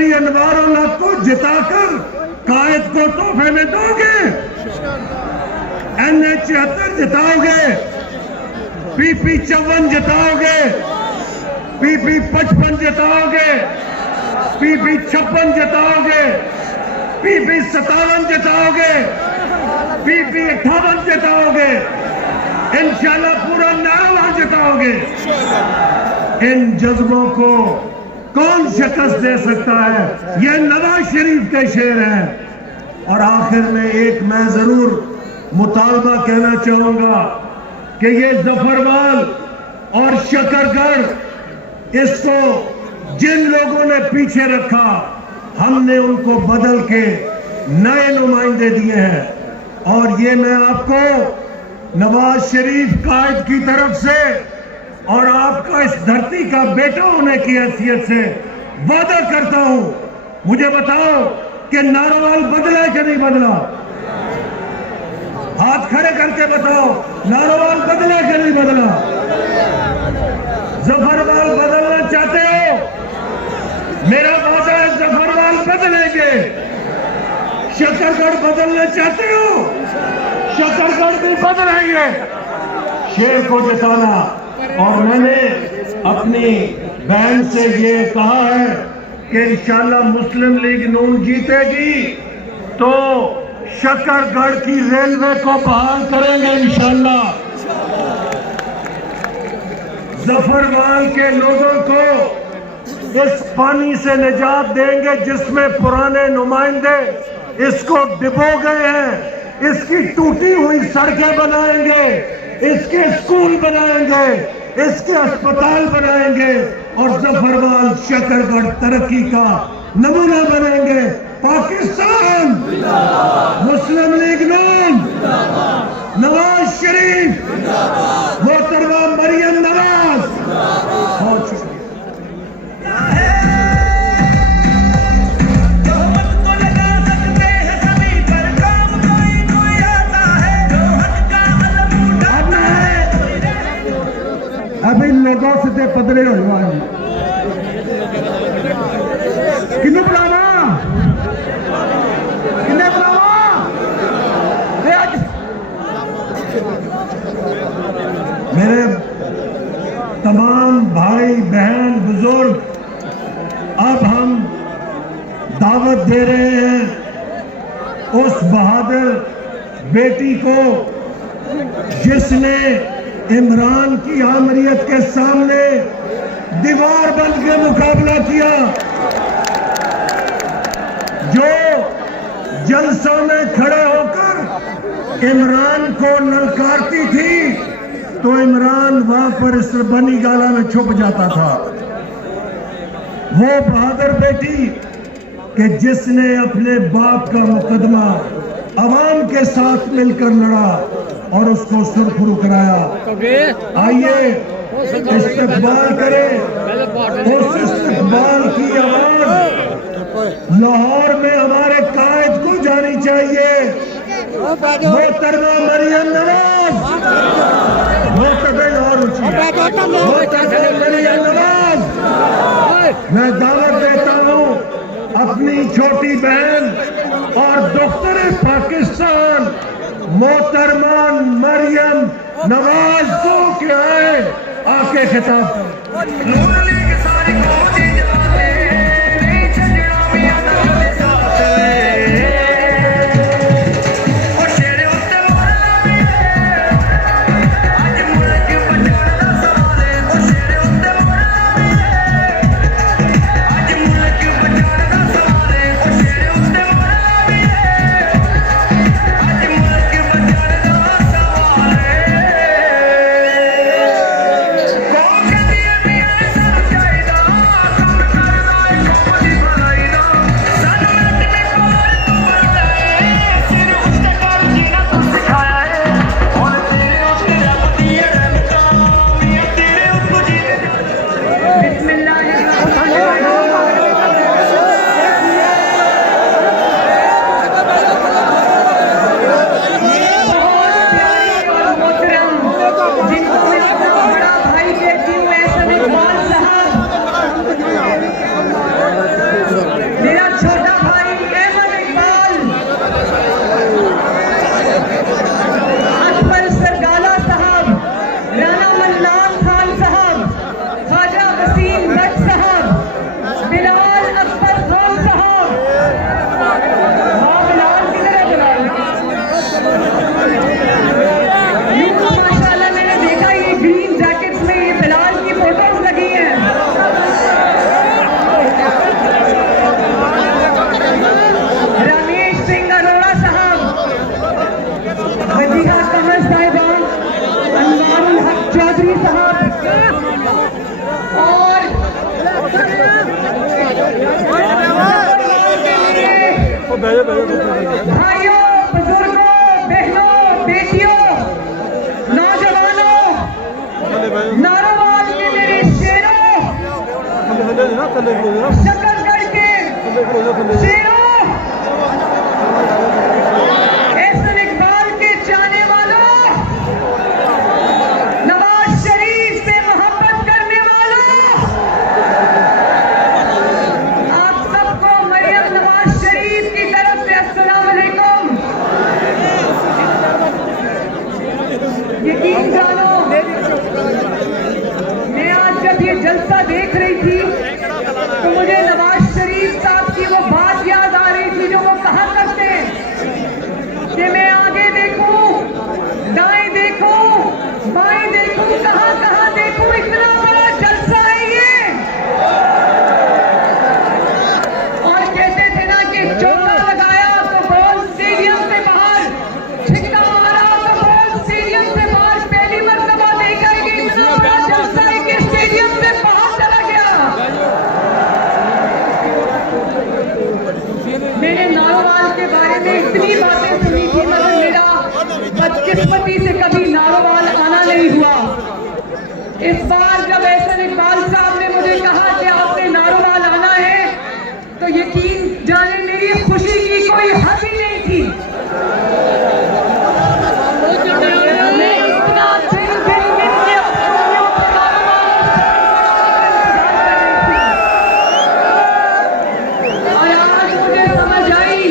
मौलवी अनवारुल्लाह को जिताकर कायद को तोहफे में दोगे, NH-76 जिताओगे, PP-54 जिताओगे, PP-55 जिताओगे, PP-56 जिताओगे, PP-57 जिताओगे, PP-58 जिताओगे, इंशाल्लाह पूरा नारावाल जिताओगे। इन जज्बों को कौन शिकस्त दे सकता है? ये नवाज शरीफ के शेर हैं। और आखिर में एक मैं जरूर मुतालबा कहना चाहूंगा कि ये जफरवाल और शकरगढ़, इसको जिन लोगों ने पीछे रखा, हमने उनको बदल के नए नुमाइंदे दिए हैं। और ये मैं आपको नवाज शरीफ कायद की तरफ से और आपका इस धरती का बेटा होने की हैसियत से वादा करता हूं। मुझे बताओ कि नारोवाल बदला कि नहीं बदला? हाथ खड़े करके बताओ, नारोवाल बदला कि नहीं बदला? जफरवाल बदलना चाहते हो? मेरा वादा है, जफरवाल बदलेंगे। शकरगढ़ बदलना चाहते हो? शकरगढ़ भी बदलेंगे। शेर को जिताना। और मैंने अपनी बहन से ये कहा है कि इंशाल्लाह मुस्लिम लीग नून जीतेगी तो शकरगढ़ की रेलवे को बहाल करेंगे इंशाल्लाह। जफरवाल के लोगों को इस पानी से निजात देंगे जिसमें पुराने नुमाइंदे इसको डिबो गए हैं। इसकी टूटी हुई सड़कें बनाएंगे, इसके स्कूल बनाएंगे, इसके अस्पताल बनाएंगे और जफरवाल शकरगढ़ तरक्की का नमूना बनेंगे। पाकिस्तान, मुस्लिम लीग नून, नवाज शरीफ, मोहतरमा मरियम नवाज। बहुत शुक्रिया। अभी लोगों से पदरे हुआ है किन्नू बुलावा, किन्ने बुलावा। मेरे तमाम भाई बहन बुजुर्ग, अब हम दावत दे रहे हैं उस बहादुर बेटी को जिसने इमरान की आमरीत के सामने दीवार बन के मुकाबला किया, जो जलसों में खड़े होकर इमरान को ललकारती थी तो इमरान वहां पर इस बनी गाला में छुप जाता था। वो बहादुर बेटी कि जिसने अपने बाप का मुकदमा अवाम के साथ मिलकर लड़ा और उसको सुरखरू कराया। आइए इस्तकबाल करें उस इस्तकबाल की आवाज लाहौर में हमारे कायद को जानी चाहिए। मोहतरमा मरियम नवाज, मोहतरमा और मोहतरमा मरियम नवाज। मैं दावत देता हूँ अपनी छोटी बहन और दुख्तर पाकिस्तान मोहतरमा मरियम नवाज को के आए आके खिताब करें। भाइयों, बुजुर्गों, बहनों, बेटियों, नौजवानों, नारोवाल के मेरे शेरों, शकरगढ़ के शेरों, एहसन इकबाल के चाहने वालों, नवाज शरीफ से मोहब्बत करने वालों, आप सबको मरियम नवाज शरीफ की तरफ से अस्सलाम वालेकुम। यकीन जानो, मैं आज जब ये जलसा देख रही थी तो मुझे नवाज शरीफ साहब की वो बात याद आ रही थी जो वो कहा करते हैं कि मैं आगे देखूं, दाएं देखूं, बाएं देखूं, कहां कहां देखूं, इतना बड़ा जलसा है ये। और कहते थे ना कि चौका लगाया तो बॉल स्टेडियम से बाहर, छिक्का मारा तो बॉल स्टेडियम से बाहर। पहली मर्तबा देखा है कि इतना बड़ा जलसा है कि स्टेडियम से बाहर चला गया। मैंने नारोवाल के बारे में इतनी बातें सुनी थी, मगर मेरा बदकिस्मती से कभी नारोवाल आना नहीं हुआ। इस बार जब एहसन इकबाल साहब ने मुझे कहा कि आपने नारोवाल आना है, तो यकीन जाने मेरी खुशी की कोई हद ही नहीं थी। मैं इतना दिन दिन इतने अफसोसियों से नारोवाल और आज मुझे समझ आई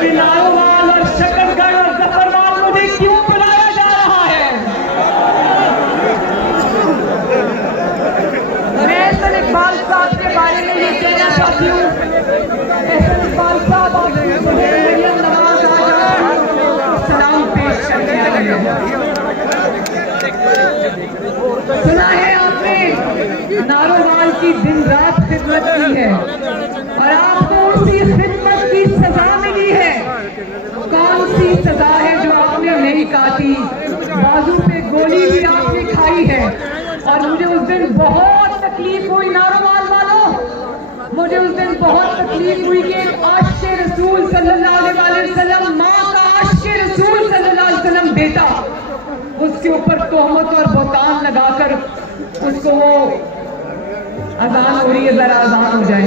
कि नारोवाल और शकरगढ़ और जफरवाल मुझे क्यों बुलाया जा रहा है। मैं एहसन इकबाल साहब के बारे में ये कहना चाहती हूँ, एहसन इकबाल साहब आपकी मरियम नवाज आज सलाम पेश करने आए हैं। सुना है आपने नारोवाल की दिन रात खिदमत की है और आपको उसी खिदमत की सजा मिली है। कौन सी सजा है जो आपने नहीं काटी? बाजू पे गोली भी आपने खाई है। और मुझे उस दिन बहुत तकलीफ हुई नारोवाल वालों, मुझे उस दिन बहुत तकलीफ हुई कि एक आशिक़ रसूल सल्लल्लाहु अलैहि वसल्लम, माँ का आशिक़ रसूल सल्लल्लाहु अलैहि वसल्लम बेटा, उसके ऊपर तोहमत और बोतान लगाकर उसको वो अजान हो रही है, जरा अजान हो जाए।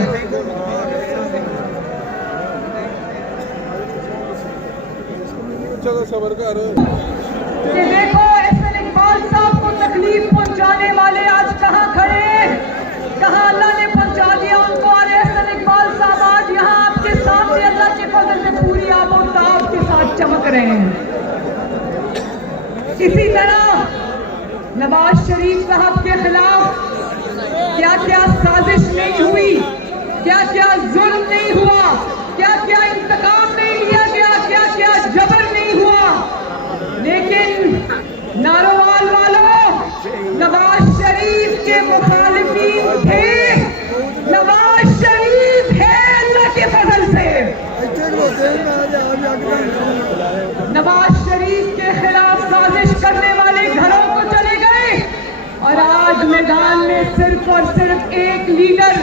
ये देखो एहसन इकबाल साहब को तकलीफ पहुंचाने वाले आज कहाँ खड़े हैं, कहाँ अल्लाह ने पहुंचा दिया उनको। और एहसन इकबाल साहब आज यहाँ आपके सामने अल्लाह के फजल से पूरी आबोताब के साथ चमक रहे हैं। इसी तरह नवाज शरीफ साहब के खिलाफ क्या क्या साजिश नहीं हुई, क्या क्या जुल्म नहीं हुआ, क्या क्या इंतकाम नहीं लिया गया, क्या क्या जबर नहीं हुआ। लेकिन नारोवाल वालों, नवाज शरीफ के मुखालिफिन थे, नवाज शरीफ है अल्लाह के फजल से। नवाज शरीफ के खिलाफ साजिश करने वाले घरों को चले गए और आज मैदान में सिर्फ और सिर्फ एक लीडर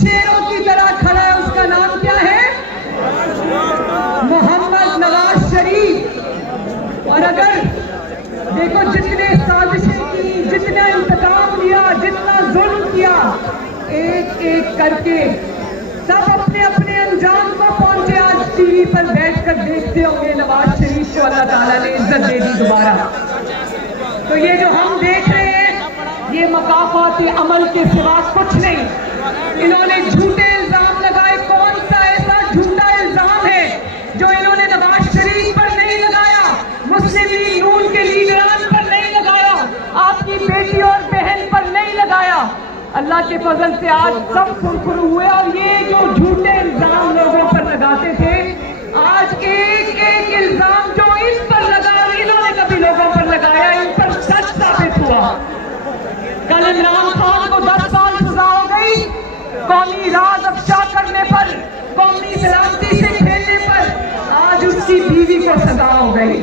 शेरों की तरह खड़ा है। उसका नाम क्या है? मोहम्मद नवाज शरीफ। और अगर देखो जितने साजिशें की, जितना इंतकाम लिया, जितना जुल्म किया, एक एक करके सब अपने अपने अंजाम को पहुंचे। आज टीवी पर बैठकर देखते होंगे नवाज शरीफ को अल्लाह ताला ने इज्जत दे दी दोबारा। तो ये जो हम देख रहे हैं ये मकाफात अमल के सिवा कुछ नहीं। इन्होंने झूठे इल्जाम लगाए। कौन सा ऐसा झूठा इल्जाम है जो इन्होंने नवाज शरीफ पर नहीं लगाया, मुस्लिम लीग नून के लीडरान पर नहीं लगाया, आपकी बेटी और बहन पर नहीं लगाया? अल्लाह के फजल से आज सब सुरखुरु हुए। और ये जो झूठे इल्जाम लोगों पर लगाते थे, आज एक एक इल्जाम जो इन पर लगा, इन्होंने कभी लोगों पर लगाया, इन पर सच साबित हुआ। कल इमरान खान को 10 साल सजा हो गई कौमी राज अफशा करने पर, कौमी सलामती से खेलने पर। आज उसकी बीवी को सजा हो गई।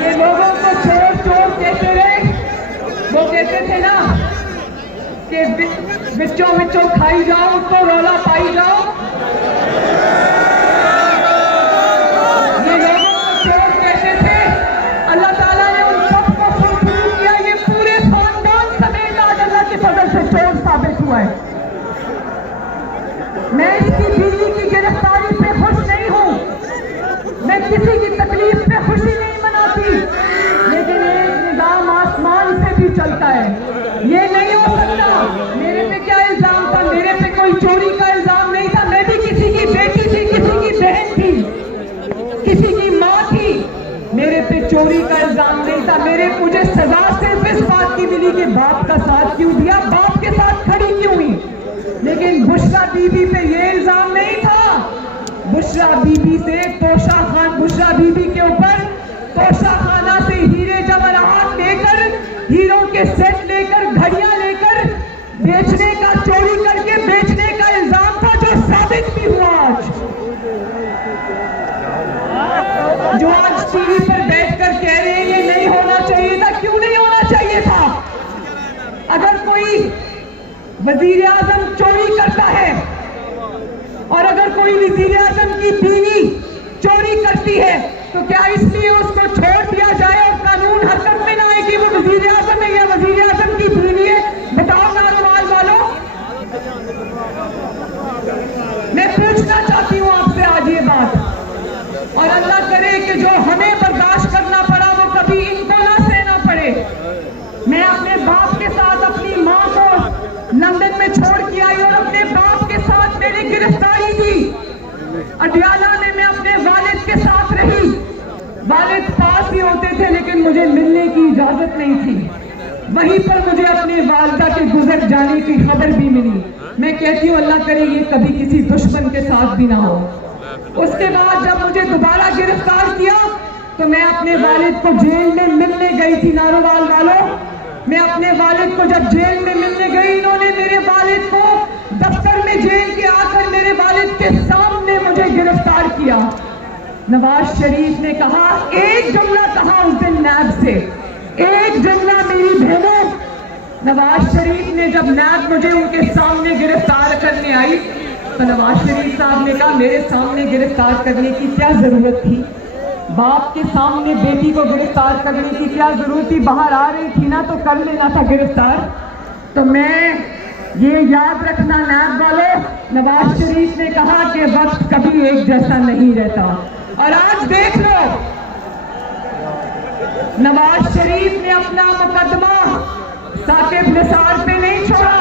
ये लोगों को चोर चोर कहते रहे। वो कहते थे ना कि बिच्चों बिच्चों खाई जाओ तो रौला पाई जाओ। ये लोगों को चोर कहते थे, अल्लाह ताला ने उन सबको फुलफिल किया। ये पूरे खानदान समेत आज अल्लाह के फजल से चोर साबित हुआ है। मैं इसकी बीवी की गिरफ्तारी पे खुश नहीं हूं, मैं किसी की तकलीफ पे खुशी नहीं मनाती, लेकिन एक निजाम आसमान से भी चलता है। ये नहीं हो सकता। मेरे पे क्या इल्जाम था? मेरे पे कोई चोरी का इल्जाम नहीं था। मैं भी किसी की बेटी थी, किसी की बहन थी, किसी की माँ थी। मेरे पे चोरी का इल्जाम नहीं था। मुझे सजा सिर्फ इस बात की मिली कि बाप का साथ क्यों दिया, बाप के साथ खड़ी क्यों हुई। लेकिन बुशरा बीबी पे ये इल्जाम नहीं था। बुशरा बीबी से बुशरा बीबी के ऊपर तोशा खाना से हीरे जवाहरात लेकर, हीरों के सेट लेकर, घड़ियां लेकर बेचने का, चोरी करके बेचने का इल्जाम था, जो साबित भी हुआ। आज जो आज टीवी पर बैठकर कह रहे हैं ये नहीं होना चाहिए था, क्यों नहीं होना चाहिए था? अगर कोई वजीर आजम चोरी करता है और अगर कोई वजीर आजम की बीवी चोरी करती है, तो क्या इसलिए उसको छोड़ दिया जाए और कानून हरकत में ना आए कि वो वजीर आजम है या वजीर आजम की बीवी है? बताओ नारोवाल वालों। मैं पूछना चाहती हूँ आपसे आज ये बात, और अल्लाह करे कि जो हमें बर्दाश्त करना पड़ा वो कभी इनको ना सहना पड़े। मैं अपने बाप के साथ अपनी माँ को लंदन में छोड़ के आई और अपने बाप के साथ मेरी गिरफ्तारी थी। अडियाला में मैं अपने वालिद के साथ रही। वालिद पास ही होते थे लेकिन मुझे मिलने की इजाजत नहीं थी। वहीं पर मुझे अपने वालिदा के गुजर जाने की खबर भी मिली। मैं कहती हूँ अल्लाह करे ये कभी किसी दुश्मन के साथ भी ना हो। उसके बाद जब मुझे दोबारा गिरफ्तार किया तो मैं अपने वालिद को जेल में मिलने गई थी। नारोवाल वालों, मैं अपने वालिद को जब जेल में मिलने गई, इन्होंने मेरे वालिद को दफ्तर में जेल के आकर मेरे वालिद के सामने मुझे गिरफ्तार किया। नवाज शरीफ ने कहा, एक जुमला कहा उस दिन नैब से, एक जुमला मेरी बहनों। नवाज शरीफ ने जब नैब मुझे उनके सामने गिरफ्तार करने आई तो नवाज शरीफ साहब ने कहा मेरे सामने गिरफ्तार करने की क्या जरूरत थी? बाप के सामने बेटी को गिरफ्तार करने की क्या जरूरत थी? बाहर आ रही थी ना तो कर लेना था गिरफ्तार। तो मैं ये याद रखना नैब वालों, नवाज शरीफ ने कहा कि वक्त कभी एक जैसा नहीं रहता। और आज देख लो, नवाज शरीफ ने अपना मुकदमा साकिब निसार पे नहीं छोड़ा।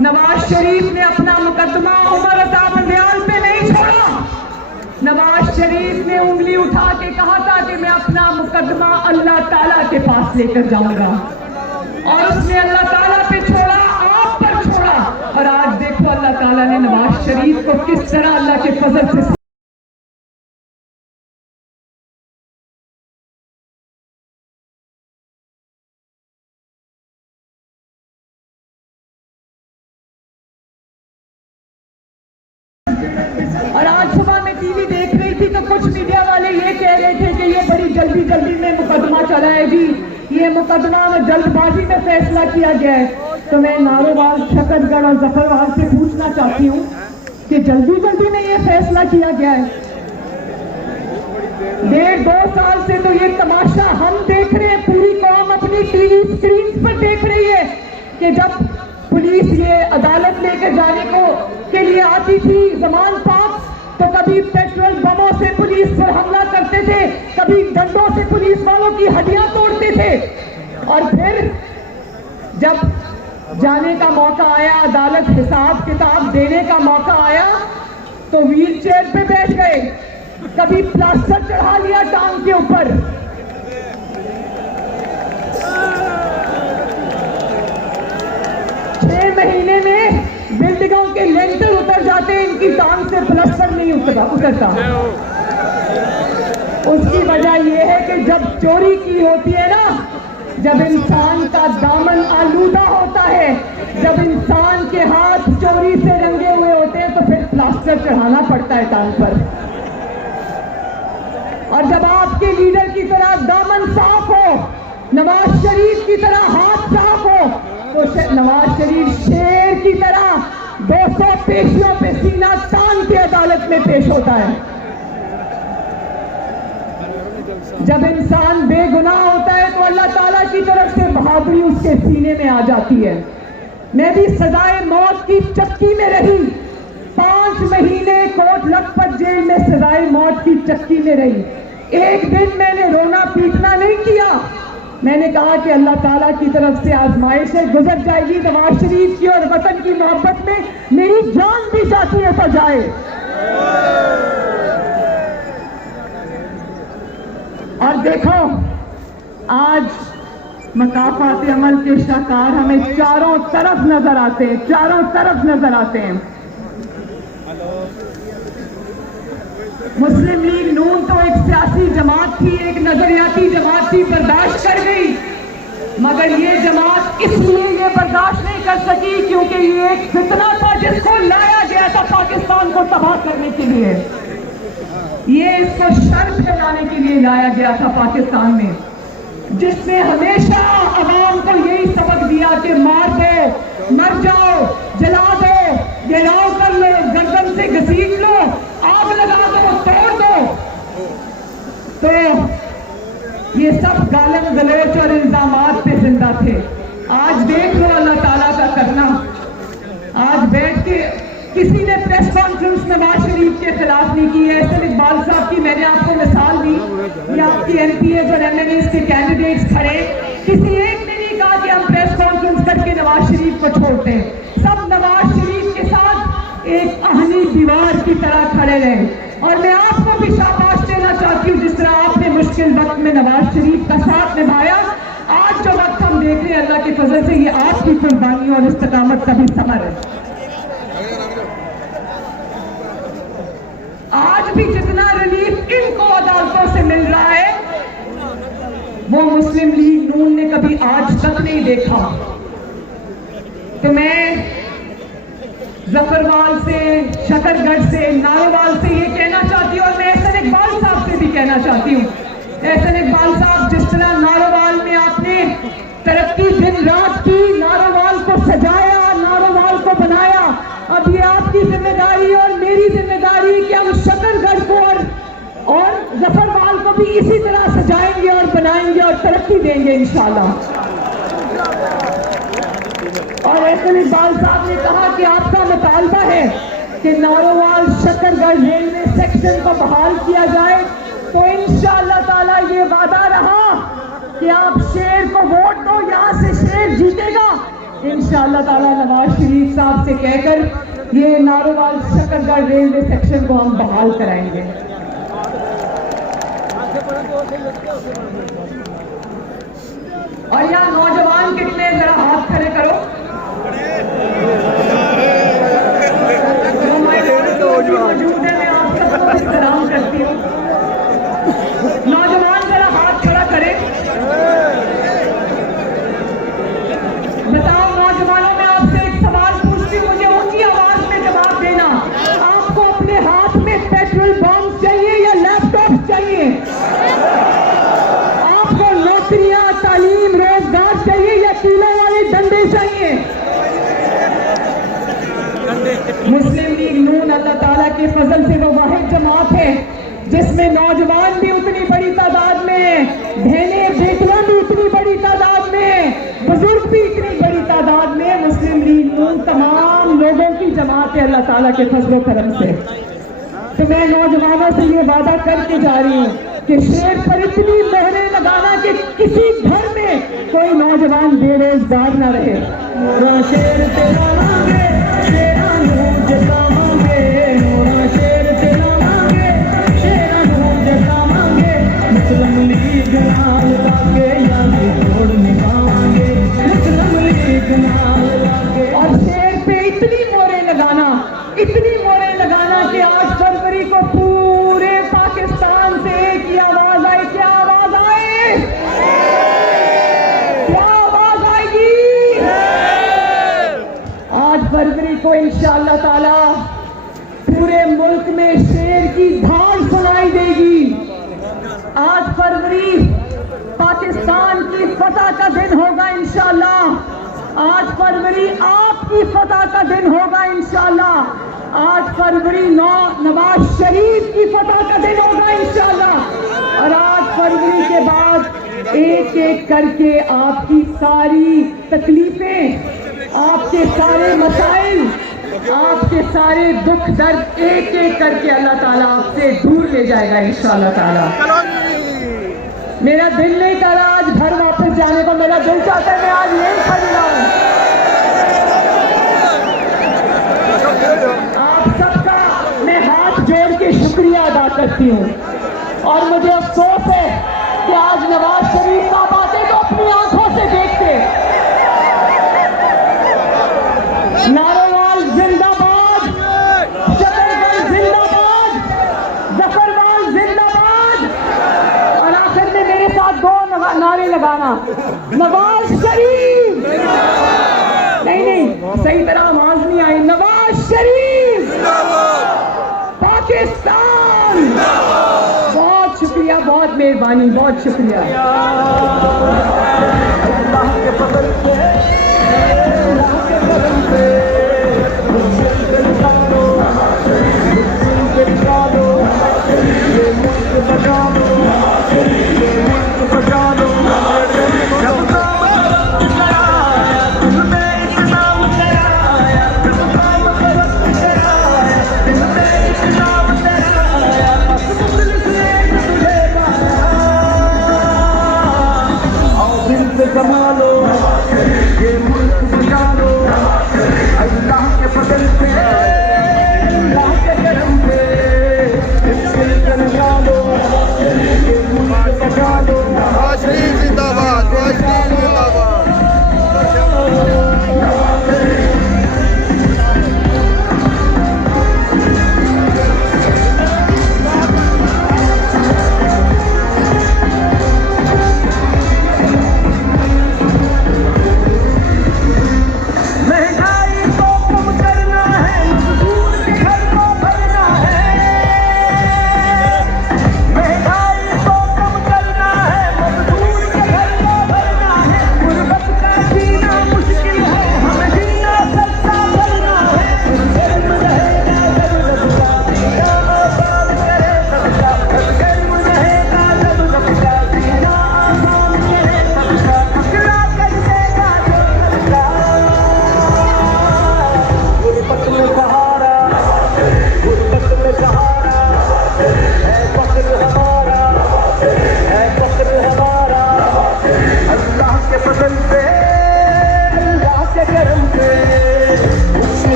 नवाज शरीफ ने अपना मुकदमा उमर अता बंदयाल पे नहीं छोड़ा। नवाज शरीफ ने उंगली उठा के कहा था कि मैं अपना मुकदमा अल्लाह ताला के पास लेकर जाऊंगा, और उसने अल्लाह ताला पे छोड़ा, आप पर छोड़ा। और आज देखो अल्लाह ताला ने नवाज शरीफ को किस तरह अल्लाह के फजल से और आज सुबह मैं टीवी देख रही थी तो कुछ मीडिया वाले ये कह रहे थे कि ये बड़ी जल्दी में मुकदमा चला है जी, ये मुकदमा में जल्दबाजी में फैसला किया गया है। तो मैं नारोवाल, शकरगढ़ और जफरवाल से पूछना चाहती हूँ कि जल्दी में ये फैसला किया गया है? 1.5-2 साल से तो ये तमाशा हम देख रहे हैं, पूरी कौम अपनी टीवी स्क्रीन पर देख रही है कि जब पुलिस ये अदालत लेकर जाने के लिए आती थी जमान पाक, तो कभी पेट्रोल बमों से पुलिस पर हमला करते थे, कभी डंडों से पुलिस वालों की हड्डियां तोड़ते थे, और फिर जब जाने का मौका आया, अदालत हिसाब किताब देने का मौका आया, तो व्हील चेयर पे बैठ गए, कभी प्लास्टर चढ़ा लिया टांग के ऊपर। महीने में बिल्डिंगों के लेंटर उतर जाते हैं, इनकी टांग से प्लास्टर नहीं उतरता। उसकी वजह यह है कि जब चोरी की होती है ना, जब इंसान का दामन आलूदा होता है, जब इंसान के हाथ चोरी से रंगे हुए होते हैं, तो फिर प्लास्टर चढ़ाना पड़ता है टांग पर। और जब आपके लीडर की तरह दामन साफ हो, नवाज शरीफ की तरह हाथ साफ हो, तो नवाज शरीफ शेर की तरह 200 पेशियों पे सीना तान के अदालत में पेश होता है। जब इंसान बेगुनाह होता है तो अल्लाह ताला की तरफ से बहादुरी उसके सीने में आ जाती है। मैं भी सजाए मौत की चक्की में रही, 5 महीने कोट लखपत जेल में सजाए मौत की चक्की में रही। एक दिन मैंने रोना पीटना नहीं किया, मैंने कहा कि अल्लाह ताला की तरफ से आजमाइशें गुजर जाएगी नवाज शरीफ की, और वतन की मोहब्बत में मेरी जान भी जाती है तो जाए। और देखो आज मकाफात अमल के शाहकार हमें चारों तरफ नजर आते हैं, चारों तरफ नजर आते हैं। मुस्लिम लीग नून तो एक सियासी जमात थी, एक नजरियाती जमात थी, बर्दाश्त कर गई, मगर ये जमात इसलिए ये बर्दाश्त नहीं कर सकी क्योंकि ये एक फितना था जिसको लाया गया था पाकिस्तान को तबाह करने के लिए। ये इसको शर फैलाने के लिए लाया गया था पाकिस्तान में, जिसने हमेशा अवाम को यही सबक दिया कि मार दो, मर जाओ, जला दो, घेराव कर लो, गर्दन से घसीट लो, आग लगा दो, तोड़ दो। तो ये सब गालिब गलोच और इल्जामात पे जिंदा थे। आज देख लो अल्लाह ताला का करना। आज बैठ के किसी ने प्रेस कॉन्फ्रेंस नवाज शरीफ के खिलाफ नहीं की है। एहसन इकबाल साहब की मैंने आपको मिसाल दी, ये आपकी एमपीएस और एमएनएस के कैंडिडेट्स खड़े, किसी एक ने नहीं कहा कि हम प्रेस कॉन्फ्रेंस करके नवाज शरीफ को छोड़ते हैं। सब नवाज शरीफ के साथ एक आहनी दीवार की तरह खड़े रहे। और मैं आपको भी शाबाश देना चाहती हूँ, जिस तरह आपने मुश्किल वक्त में नवाज शरीफ का साथ निभाया। आज जो वक्त हम देख रहे हैं अल्लाह की फजल से, ये आपकी कुर्बानी और इस्तकामत का भी समर है। आज भी जितना रिलीफ इनको अदालतों से मिल रहा है वो मुस्लिम लीग नून ने कभी आज तक नहीं देखा। तो मैं जफरवाल से, शकरगढ़ से, नारोवाल से ये कहना चाहती हूँ, और मैं एहसन इकबाल साहब से भी कहना चाहती हूँ। एहसन इकबाल साहब, जिस तरह नारोवाल में आपने तरक्की दिन रात की, नारोवाल को सजाया, नारोवाल को बनाया, अब ये आपकी जिम्मेदारी और मेरी जिम्मेदारी कि हम शकरगढ़ को और जफरवाल को भी इसी तरह सजाएंगे और बनाएंगे और तरक्की देंगे इंशाल्लाह। और एहसन इकबाल साहब ने कहा कि आपका मुतालबा है कि नारोवाल शकरगढ़ रेलवे सेक्शन को बहाल किया जाए, तो इंशाअल्लाह ताला ये वादा रहा कि आप शेर को वोट दो, यहां से शेर जीतेगा। इंशाअल्लाह ताला नवाज शरीफ साहब से कहकर ये नारोवाल शकरगढ़ रेलवे सेक्शन को हम बहाल कराएंगे। और यहाँ नौजवान कितने, जरा हाथ खड़े करो। मौजूद है, मैं आप सबको एहतराम करती हूँ। नौजवान जरा हाथ खड़ा करें। बताओ नौजवानों, मैं आपसे एक सवाल पूछती हूँ, मुझे ऊंची आवाज में जवाब देना। आपको अपने हाथ में पेट्रोल बम चाहिए या लैपटॉप चाहिए? आपको नौकरियां, तालीम, रोजगार चाहिए या किले वाले डंडे चाहिए? मुस्लिम लीग नून अल्लाह ताला के फजल से वो वाहिद जमात है जिसमें नौजवान भी उतनी बड़ी तादाद में, बहने बेटियां भी उतनी बड़ी तादाद में, बुजुर्ग भी इतनी बड़ी तादाद में। मुस्लिम लीग नून तमाम लोगों की जमात है अल्लाह ताला के फजल करम से। तो मैं नौजवानों से ये वादा करके जा रही हूँ कि शेर पर इतनी मोहरें लगाना कि किसी घर में कोई नौजवान बेरोजगार न रहे। वो शेर तेरा मांगे, शेरा नूर जता मांगे, नूरा शेर तेरा मांगे, शेरा नूर जता मांगे। मुस्लिम लीग नाल लागे यानी तोड़ नहीं पावांगे, मुस्लिम लीग नाल लागे। और शेर पे इतनी मोहरें लगाना, इतनी मोहरें लगाना कि 8 फरवरी को पूरे पाकिस्तान से एक ही आवाज आए। क्या आवाज आए? क्या आवाज आएगी? 8 फरवरी को इंशाअल्लाह ताला पूरे मुल्क में शेर की धार सुनाई देगी। 8 फरवरी पाकिस्तान की फतह का दिन होगा इंशाअल्लाह। 8 फरवरी आपकी फतह का दिन होगा इंशाल्लाह। 8 फरवरी नवाज शरीफ की फतह का दिन होगा इंशाल्लाह। और 8 फरवरी के बाद एक एक करके आपकी सारी तकलीफें, आपके सारे मसाइल, आपके सारे दुख दर्द एक एक करके अल्लाह ताला आपसे दूर ले जाएगा इंशाल्लाह ताला। मेरा दिल नहीं कर रहा आज घर वापस जाने को, मेरा दिल चाहता है मैं आज यही खड़ी रहूं। आप सबका मैं हाथ जोड़ के शुक्रिया अदा करती हूँ। और मुझे अफसोस है कि आज नवाज शरीफ साहब आते तो अपनी आंखों से देखते। नारोवाल जिंदाबाद, शकरगढ़ जिंदाबाद, जफरवाल जिंदाबाद। और आखिर में मेरे साथ 2 नारे लगाना, नवाज शरीफ, नहीं सही तरह आवाज नहीं आई, नवाज शरीफ, पाकिस्तान। बहुत शुक्रिया, बहुत मेहरबानी, बहुत शुक्रिया। संभालो, ये मुल्क बचा लो, अल्लाह के फजल से, अल्लाह के करम से, इससे बचा लो, ये मुल्क बचा लो। नवाज शरीफ जिंदाबाद, नवाज शरीफ जिंदाबाद।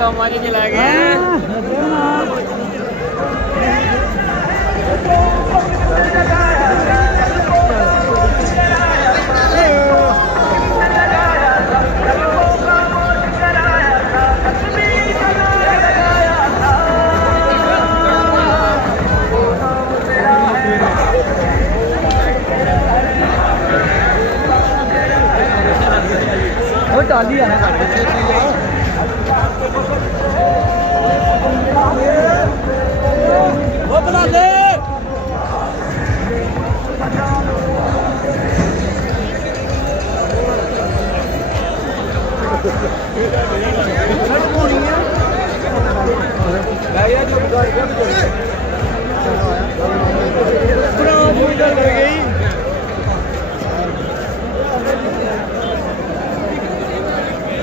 कमानी चला गया। वो डाली है वो बना ले। छठ